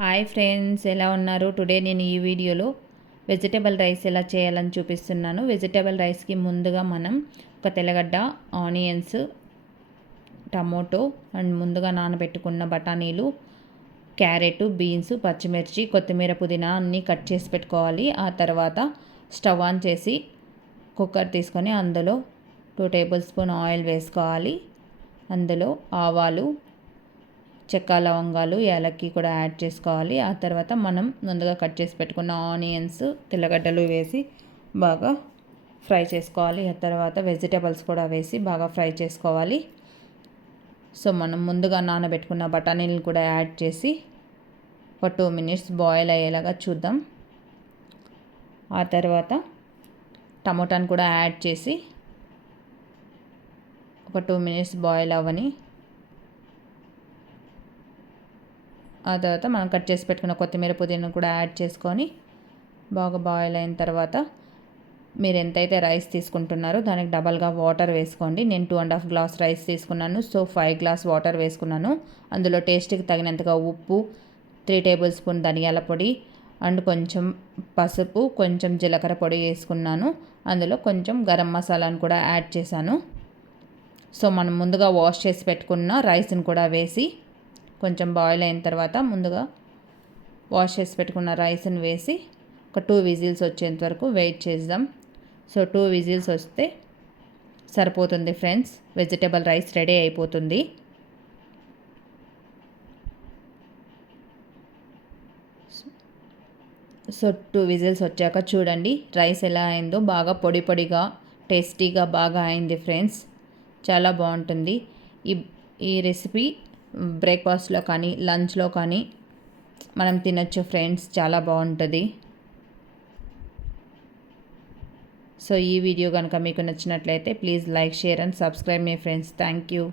Hi friends, ఎలా ఉన్నారు? Today నేను ఈ వీడియోలో వెజిటేబుల్ రైస్ ఎలా చేయాలని చూపిస్తున్నాను. వెజిటేబుల్ రైస్కి ముందుగా మనం ఒక తెల్లగడ్డ, ఆనియన్స్, టమోటో అండ్ ముందుగా నానబెట్టుకున్న బఠానీలు, క్యారెట్, బీన్స్, పచ్చిమిర్చి, కొత్తిమీర, పుదీనా అన్నీ కట్ చేసి పెట్టుకోవాలి. ఆ తర్వాత స్టవ్ ఆన్ చేసి కుక్కర్ తీసుకొని అందులో 2 టేబుల్ స్పూన్ ఆయిల్ వేసుకోవాలి. అందులో ఆవాలు, చెక్క, లవంగాలు, యాలక్కి కూడా యాడ్ చేసుకోవాలి. ఆ తర్వాత మనం ముందుగా కట్ చేసి పెట్టుకున్న ఆనియన్స్, తెల్లగడ్డలు వేసి బాగా ఫ్రై చేసుకోవాలి. ఆ తర్వాత వెజిటేబుల్స్ కూడా వేసి బాగా ఫ్రై చేసుకోవాలి. సో మనం ముందుగా నానబెట్టుకున్న బఠానీలను కూడా యాడ్ చేసి ఒక 2 మినిట్స్ బాయిల్ అయ్యేలాగా చూద్దాం. ఆ తర్వాత టమోటాను కూడా యాడ్ చేసి ఒక 2 మినిట్స్ బాయిల్ అవ్వని. ఆ తర్వాత మనం కట్ చేసి పెట్టుకున్న కొత్తిమీర, పుదీనా కూడా యాడ్ చేసుకొని బాగా బాయిల్ అయిన తర్వాత మీరు ఎంతైతే రైస్ తీసుకుంటున్నారో దానికి డబల్గా వాటర్ వేసుకోండి. నేను 2.5 గ్లాస్ రైస్ తీసుకున్నాను. సో 5 గ్లాస్ వాటర్ వేసుకున్నాను. అందులో టేస్ట్కి తగినంతగా ఉప్పు, 3 టేబుల్ స్పూన్ ధనియాల పొడి అండ్ కొంచెం పసుపు, కొంచెం జీలకర్ర పొడి వేసుకున్నాను. అందులో కొంచెం గరం మసాలాను కూడా యాడ్ చేశాను. సో మనం ముందుగా వాష్ చేసి పెట్టుకున్న రైస్ని కూడా వేసి కొంచెం బాయిల్ అయిన తర్వాత ముందుగా వాష్ చేసి పెట్టుకున్న రైస్ని వేసి ఒక 2 విజిల్స్ వచ్చేంత వరకు వెయిట్ చేద్దాం. సో 2 విజిల్స్ వస్తే సరిపోతుంది ఫ్రెండ్స్, వెజిటేబుల్ రైస్ రెడీ అయిపోతుంది. సో 2 విజిల్స్ వచ్చాక చూడండి రైస్ ఎలా అయిందో. బాగా పొడి పొడిగా టేస్టీగా బాగా అయింది ఫ్రెండ్స్, చాలా బాగుంటుంది. ఈ రెసిపీ బ్రేక్ఫాస్ట్లో కానీ లంచ్లో కానీ మనం తినొచ్చు ఫ్రెండ్స్, చాలా బాగుంటుంది. సో ఈ వీడియో కనుక మీకు నచ్చినట్లయితే please like, share and subscribe me friends. Thank you.